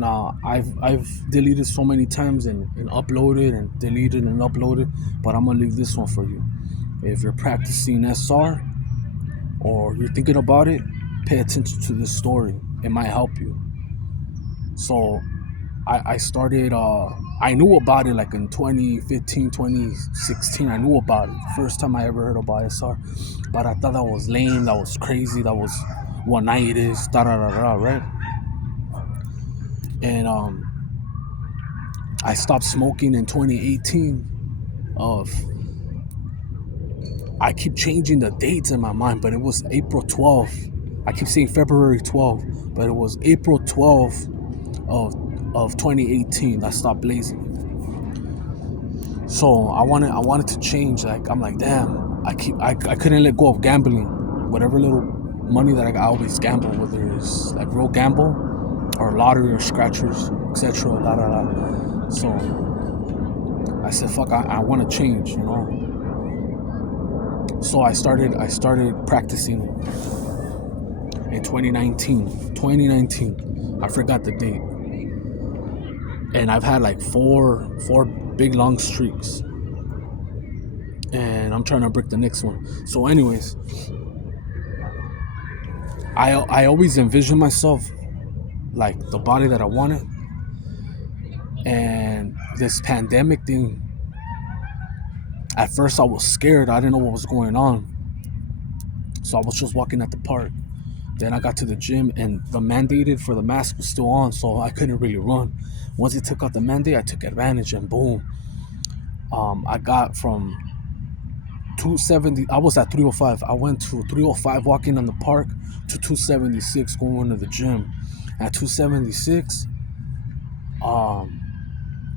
Now, I've deleted so many times and uploaded and deleted and uploaded, but I'm gonna leave this one for you. If you're practicing SR or you're thinking about it, pay attention to this story. It might help you. So I started, I knew about it like in 2015, 2016. I knew about it. First time I ever heard about SR. But I thought that was lame, that was crazy, that was one night it is, da da da da, right? And I stopped smoking in 2018. Of I keep changing the dates in my mind, but it was April 12th. I keep saying February 12th, but it was April 12th of 2018 I stopped blazing. So I wanted to change. Like I'm like, damn, I couldn't let go of gambling. Whatever little money that I always gamble, whether it's like real gamble or lottery or scratchers, etc. Da da da. So I said, fuck, I want to change, you know. So I started practicing in 2019. 2019. I forgot the date. And I've had like four big long streaks. And I'm trying to break the next one. So anyways, I always envision myself like the body that I wanted. And this pandemic thing, at first I was scared. I didn't know what was going on. So I was just walking at the park. Then I got to the gym and the mandated for the mask was still on, so I couldn't really run. Once they took out the mandate, I took advantage and boom. I got from 270, I was at 305. I went to 305 walking in the park to 276 going to the gym. At 276,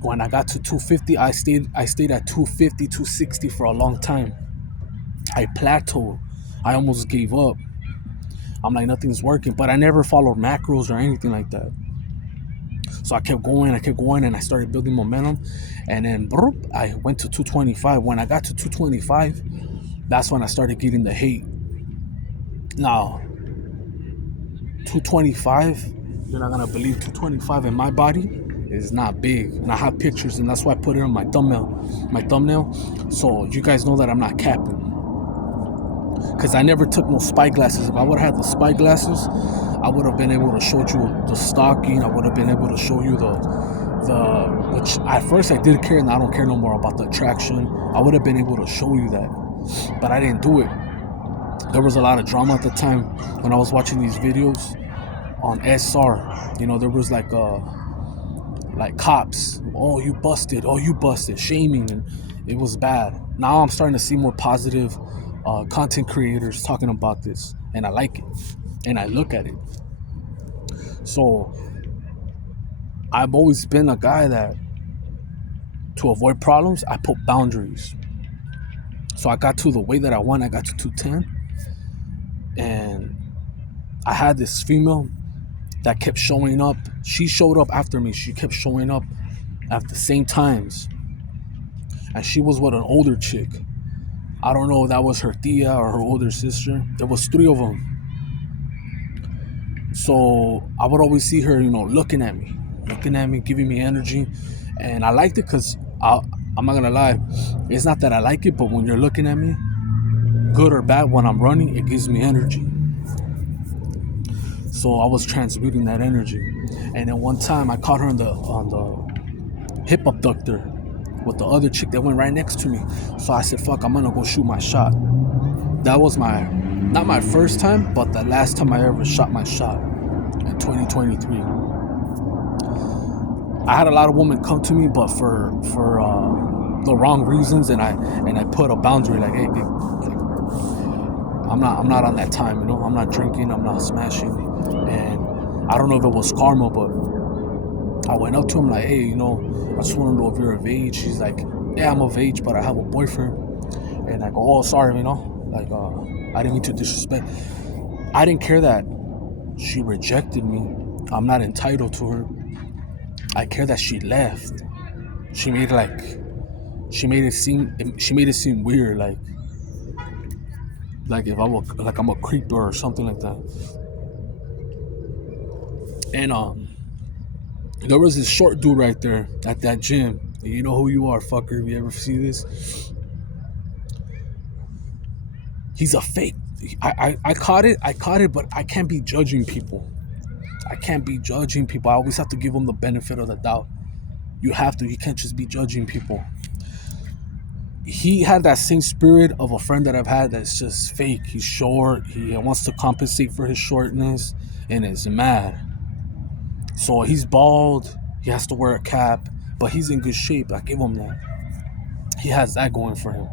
when I got to 250, I stayed at 250, 260 for a long time. I plateaued. I almost gave up. I'm like, nothing's working, but I never followed macros or anything like that. So I kept going, and I started building momentum. And then I went to 225. When I got to 225, that's when I started getting the hate. Now, 225, you're not gonna believe 225 in my body is not big. And I have pictures, and that's why I put it on my thumbnail. So you guys know that I'm not capping. Because I never took no spy glasses. If I would have had the spy glasses, I would have been able to show you the stocking. I would have been able to show you the which at first I did care, and I don't care no more about the traction. I would have been able to show you that, but I didn't do it. There was a lot of drama at the time when I was watching these videos on SR. You know, there was like cops. Oh, you busted, shaming, and it was bad. Now I'm starting to see more positive content creators talking about this, and I like it, and I look at it. So I've always been a guy that, to avoid problems, I put boundaries. So I got to the weight that I want. I got to 210, and I had this female that kept showing up. She showed up after me. She kept showing up at the same times, and she was with an older chick. I don't know if that was her tia or her older sister. There was 3 of them. So I would always see her, you know, looking at me, giving me energy. And I liked it because I'm not going to lie. It's not that I like it, but when you're looking at me, good or bad, when I'm running, it gives me energy. So I was transmuting that energy. And then one time I caught her on the hip abductor with the other chick that went right next to me. So I said, fuck, I'm going to go shoot my shot. That was not my first time, but the last time I ever shot my shot in 2023. I had a lot of women come to me, but for the wrong reasons, and I put a boundary like, hey, I'm not on that time, you know. I'm not drinking, I'm not smashing, and I don't know if it was karma, but I went up to him like, hey, you know, I just want to know if you're of age. She's like, yeah, I'm of age, but I have a boyfriend. And I go, oh, sorry, you know, like I didn't mean to disrespect. I didn't care that she rejected me. I'm not entitled to her. I care that she left. She made it seem weird, like if I'm a creeper or something like that. And There was this short dude right there at that gym. You know who you are, fucker. If you ever see this, he's a fake. I caught it. I caught it, but I can't be judging people. I can't be judging people. I always have to give them the benefit of the doubt. You have to. You can't just be judging people. He had that same spirit of a friend that I've had that's just fake. He's short. He wants to compensate for his shortness and is mad. So he's bald. He has to wear a cap, but he's in good shape. I give him that. He has that going for him.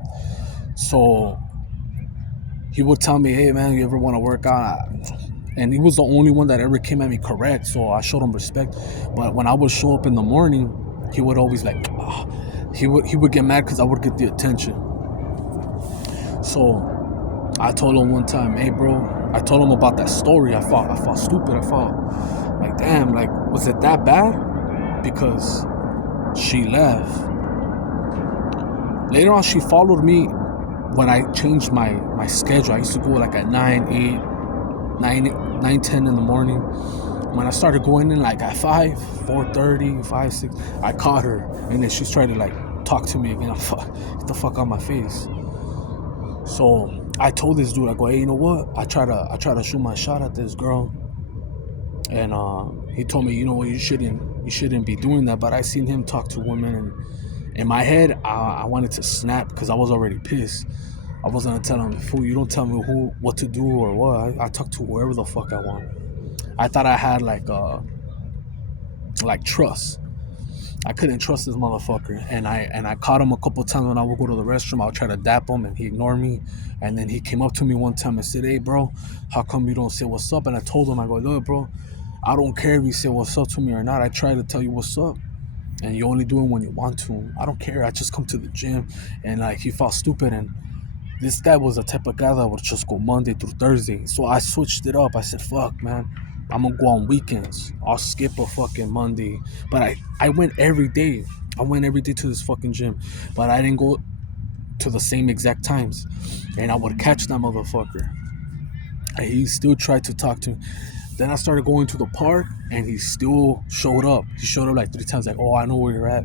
So he would tell me, "Hey man, you ever want to work out?" And he was the only one that ever came at me correct, so I showed him respect. But when I would show up in the morning, he would always like, he would get mad because I would get the attention. So I told him one time, "Hey bro," I told him about that story. I felt stupid. I felt like, damn, like was it that bad? Because she left. Later on, she followed me when I changed my schedule. I used to go like at 9, 8, 9, 10 in the morning. When I started going in like at 5, 4:30, 5, 6, I caught her. And then she's trying to like talk to me again. Get the fuck out my face. So I told this dude, I go, hey, you know what? I try to shoot my shot at this girl. And he told me, you know what, you shouldn't be doing that. But I seen him talk to women, and in my head, I wanted to snap because I was already pissed. I was gonna tell him, fool, you don't tell me what to do or what. I talk to whoever the fuck I want. I thought I had like trust. I couldn't trust this motherfucker, and I caught him a couple times when I would go to the restroom. I would try to dap him, and he ignored me. And then he came up to me one time and said, "Hey, bro, how come you don't say what's up?" And I told him, I go, "Look, bro, I don't care if you say what's up to me or not. I try to tell you what's up, and you only do it when you want to. I don't care. I just come to the gym." And like he felt stupid, and this guy was the type of guy that would just go Monday through Thursday. So I switched it up. I said, fuck, man. I'm going to go on weekends. I'll skip a fucking Monday. But I went every day. I went every day to this fucking gym. But I didn't go to the same exact times. And I would catch that motherfucker. And he still tried to talk to me. Then I started going to the park, and he still showed up. He showed up like 3 times, like, oh, I know where you're at.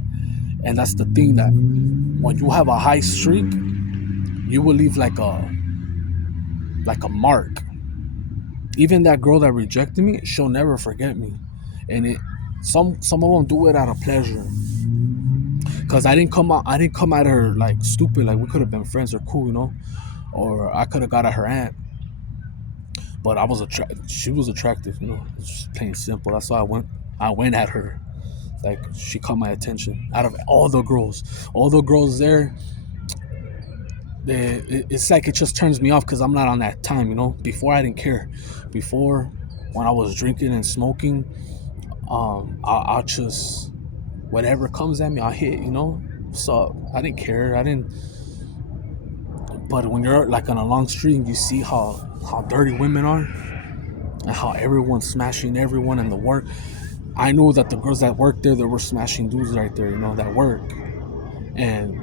And that's the thing, that when you have a high streak, you will leave like a mark. Even that girl that rejected me, she'll never forget me. And some of them do it out of pleasure. Cause I didn't come at her like stupid. Like we could have been friends or cool, or I could have got at her aunt. But she was attractive, It's just plain simple. That's why I went at her. Like she caught my attention. Out of all the girls there, it's like it just turns me off because I'm not on that time, Before I didn't care. Before, when I was drinking and smoking, I'll just whatever comes at me, I'll hit. So I didn't care. I didn't. But when you're like on a long streak, you see how dirty women are and how everyone's smashing everyone in the work. I knew that the girls that worked there, they were smashing dudes right there, that work. And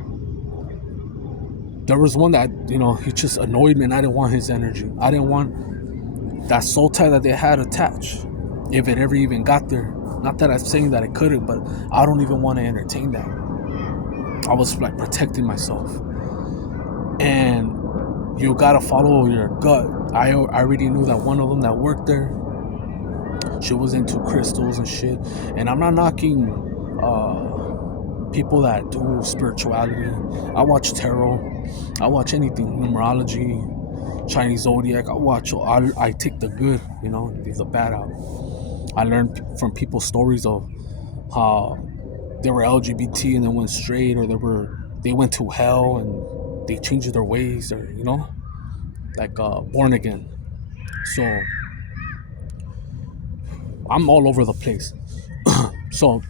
there was one that, he just annoyed me, and I didn't want his energy. I didn't want that soul tie that they had attached, if it ever even got there. Not that I'm saying that it couldn't, but I don't even want to entertain that. I was like protecting myself. And you gotta follow your gut. I already knew that one of them that worked there, she was into crystals and shit. And I'm not knocking people that do spirituality. I watch tarot. I watch anything, numerology, Chinese zodiac. I take the good, leave the bad out. I learned from people's stories of how they were LGBT and then went straight, or they went to hell and they changed their ways, or like born again. So I'm all over the place. So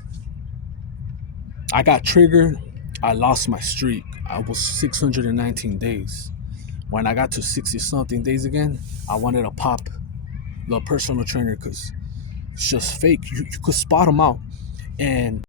I got triggered. I lost my streak. I was 619 days. When I got to 60 something days again, I wanted to pop the personal trainer because it's just fake. You could spot them out. And